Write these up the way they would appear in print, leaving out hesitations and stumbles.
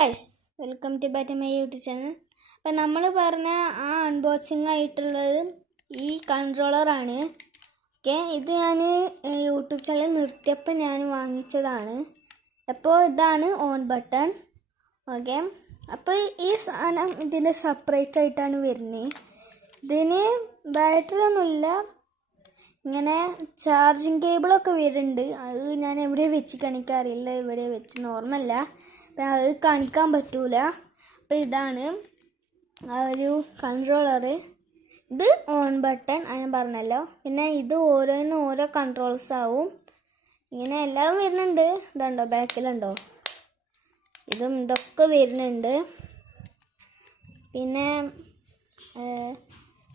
Guys welcome to back my YouTube channel. അപ്പം നമ്മൾ പറഞ്ഞ ആ അൺബോക്സിങ് ആയിട്ടുള്ളത് ഈ കൺട്രോളറാണ്. ഓക്കെ, ഇത് ഞാൻ യൂട്യൂബ് ചാനൽ നിർത്തിയപ്പോൾ ഞാൻ വാങ്ങിച്ചതാണ്. അപ്പോൾ ഇതാണ് ഓൺ ബട്ടൺ. ഓക്കെ, അപ്പോൾ ഈ സാധനം ഇതിൻ്റെ സെപ്പറേറ്റ് ആയിട്ടാണ് വരുന്നത്. ഇതിന് ബാറ്ററി ഒന്നുമില്ല, ഇങ്ങനെ ചാർജിങ് കേബിളൊക്കെ വരുന്നുണ്ട്. അത് ഞാൻ എവിടെ വെച്ച് കാണിക്കാറില്ല, ഇവിടെ വെച്ച് നോർമല്ല, അപ്പം അത് കാണിക്കാൻ പറ്റൂല. അപ്പം ഇതാണ് ആ ഒരു കൺട്രോളറ്. ഇത് ഓൺ ബട്ടൺ ഞാൻ പറഞ്ഞല്ലോ. പിന്നെ ഇത് ഓരോന്നും ഓരോ കൺട്രോൾസ് ആവും. ഇങ്ങനെ എല്ലാം വരുന്നുണ്ട്. ഇതുണ്ടോ, ബാക്കിലുണ്ടോ, ഇതൊക്കെ വരുന്നുണ്ട്.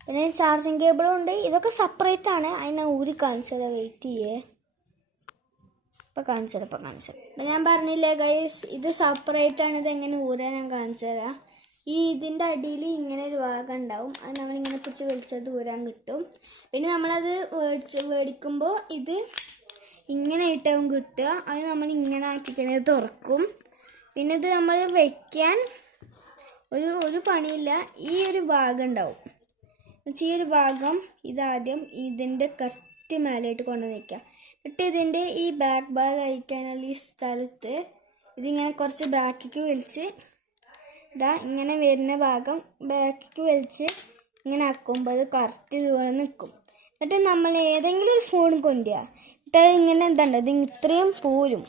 പിന്നെ ചാർജിങ് കേബിളും ഉണ്ട്. ഇതൊക്കെ സെപ്പറേറ്റ് ആണ്. അതിനെ ഊരി കാണിച്ചത്, വെയിറ്റ് ചെയ്യേ, ഇപ്പം കാണിച്ചത്. അപ്പം ഞാൻ പറഞ്ഞില്ലേ ഗൈസ്, ഇത് സെപ്പറേറ്റ് ആണ്. ഇതെങ്ങനെ ഊരാൻ ഞാൻ കാണിച്ചു തരാം. ഇതിൻ്റെ അടിയിൽ ഇങ്ങനെ ഒരു ഭാഗം ഉണ്ടാവും. അത് നമ്മളിങ്ങനെ പിടിച്ച് വലിച്ചത് ഊരാൻ കിട്ടും. പിന്നെ നമ്മളത് മേടിക്കുമ്പോൾ ഇത് ഇങ്ങനെ ആയിട്ടാവും കിട്ടുക. അത് നമ്മൾ ഇങ്ങനെ ആക്കിക്കണേ തുറക്കും. പിന്നെ ഇത് നമ്മൾ വയ്ക്കാൻ ഒരു പണിയില്ല. ഈ ഒരു ഭാഗം ഉണ്ടാവും. ഈ ഒരു ഭാഗം ഇതാദ്യം ഇതിൻ്റെ കറക്റ്റ് മേലായിട്ട് കൊണ്ടു നിൽക്കുക. എന്നിട്ട് ഇതിൻ്റെ ഈ ബാക്ക് ഭാഗം അയക്കാനുള്ള ഈ സ്ഥലത്ത് ഇതിങ്ങനെ കുറച്ച് ബാക്കിക്ക് വലിച്ച് ഇങ്ങനെ വരുന്ന ഭാഗം ബാക്കിക്ക് വലിച്ച് ഇങ്ങനെ ആക്കുമ്പോൾ അത് കറക്റ്റ് ഇതുപോലെ നിൽക്കും. എന്നിട്ട് നമ്മൾ ഏതെങ്കിലും ഒരു ഫോൺ കൊണ്ടുപോവുക. എന്നിട്ട് ഇങ്ങനെ എന്താണ് ഇത് ഇത്രയും പോരും.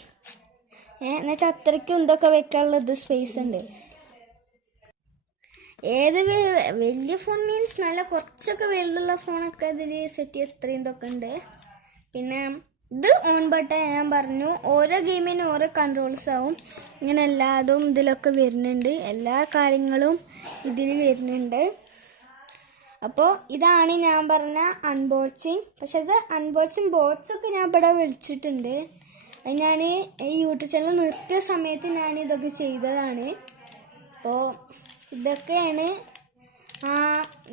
എന്നുവെച്ചാൽ അത്രയ്ക്കും ഇതൊക്കെ വെക്കാനുള്ളത് സ്പേസ് ഉണ്ട്. ഏത് വലിയ ഫോൺ മീൻസ് നല്ല കുറച്ചൊക്കെ വലുതുള്ള ഫോണൊക്കെ ഇതിൽ സെറ്റ് ചെയ്ത് ഇത്രയും ഇതൊക്കെ ഉണ്ട്. പിന്നെ ഇത് ഓൺ ബട്ടൺ ഞാൻ പറഞ്ഞു. ഓരോ ഗെയിമിനും ഓരോ കൺട്രോൾസ് ആവും. ഇങ്ങനെ എല്ലാതും ഇതിലൊക്കെ വരുന്നുണ്ട്. എല്ലാ കാര്യങ്ങളും ഇതിൽ വരുന്നുണ്ട്. അപ്പോൾ ഇതാണ് ഞാൻ പറഞ്ഞ അൺബോക്സിങ്. പക്ഷെ ഇത് അൺബോക്സിങ് ബോക്സൊക്കെ ഞാൻ ഇവിടെ വിളിച്ചിട്ടുണ്ട്. അത് ഞാൻ ഈ യൂട്യൂബ് ചാനൽ നിർത്തിയ സമയത്ത് ഞാൻ ഇതൊക്കെ ചെയ്തതാണ്. അപ്പോൾ ഇതൊക്കെയാണ്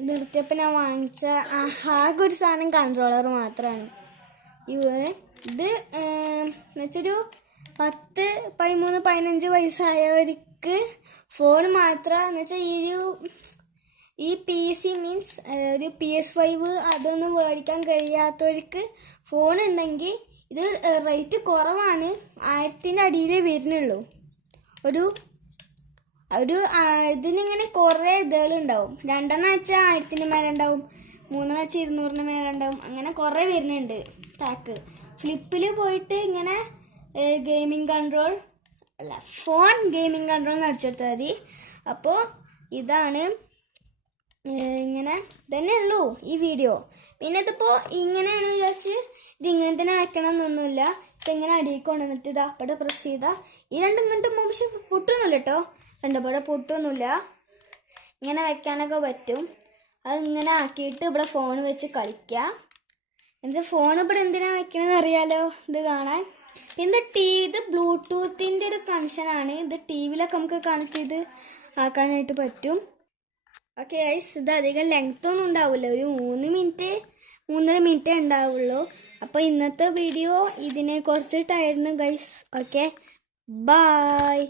നിർത്തിയപ്പോൾ ഞാൻ വാങ്ങിച്ച ആകെ ഒരു സാധനം, കൺട്രോളർ മാത്രമാണ്. ഇത് എന്നുവെച്ചൊരു 10, 13, 15 വയസ്സായവർക്ക് ഫോൺ മാത്രം എന്നുവെച്ചാൽ ഈ PC മീൻസ് ഒരു PS5 അതൊന്നും മേടിക്കാൻ കഴിയാത്തവർക്ക് ഫോൺ ഉണ്ടെങ്കിൽ ഇത് റേറ്റ് കുറവാണ്. 1000-ൻ്റെ അടിയിലേ വരുന്നുള്ളൂ. ഇതിനിങ്ങനെ കുറേ ഇതുകളുണ്ടാവും. 2 വെച്ചാൽ 1000-ന് മേലെ ഉണ്ടാവും, 3 വെച്ചാൽ 200-ന് മേലെ ഉണ്ടാവും. അങ്ങനെ കുറേ വരുന്നുണ്ട് പാക്ക്. ഫ്ലിപ്പിൽ പോയിട്ട് ഇങ്ങനെ ഗെയിമിംഗ് കൺട്രോൾ അല്ല, ഫോൺ ഗെയിമിംഗ് കൺട്രോൾ എന്ന് അടിച്ചെടുത്താൽ മതി. അപ്പോൾ ഇതാണ്, ഇങ്ങനെ തന്നെ ഉള്ളൂ ഈ വീഡിയോ. പിന്നെ ഇതിപ്പോൾ ഇങ്ങനെയാണ് വിചാരിച്ച് ഇതിങ്ങനെ തന്നെ വയ്ക്കണം എന്നൊന്നുമില്ല. ഇതെങ്ങനെ അടിയിൽ കൊണ്ടുവന്നിട്ട് ഇതാ അവിടെ പ്രസ് ചെയ്താൽ ഈ രണ്ടും ഇങ്ങോട്ടും പക്ഷെ പൊട്ടൊന്നുമില്ല കേട്ടോ. രണ്ടുപോലെ പൊട്ടൊന്നുമില്ല. ഇങ്ങനെ വയ്ക്കാനൊക്കെ പറ്റും. അത് ഇങ്ങനെ ആക്കിയിട്ട് ഇവിടെ ഫോൺ വെച്ച് കളിക്കുക. എന്നിട്ട് ഫോൺ ഇവിടെ എന്തിനാണ് വയ്ക്കണമെന്ന് അറിയാലോ, ഇത് കാണാൻ. പിന്നെ ഇത് ബ്ലൂടൂത്തിൻ്റെ ഒരു കണക്ഷനാണ്. ഇത് TVയിലൊക്കെ നമുക്ക് കണക്ട് ചെയ്ത് ആക്കാനായിട്ട് പറ്റും. ഓക്കെ ഗൈസ്, ഇത് അധികം ലെങ്ത് ഒന്നും ഉണ്ടാവില്ല. ഒരു 3 മിനിറ്റ് 3.5 മിനിറ്റേ ഉണ്ടാവുള്ളൂ. അപ്പോൾ ഇന്നത്തെ വീഡിയോ ഇതിനെ കുറിച്ചിട്ടായിരുന്നു ഗൈസ്. Okay, by.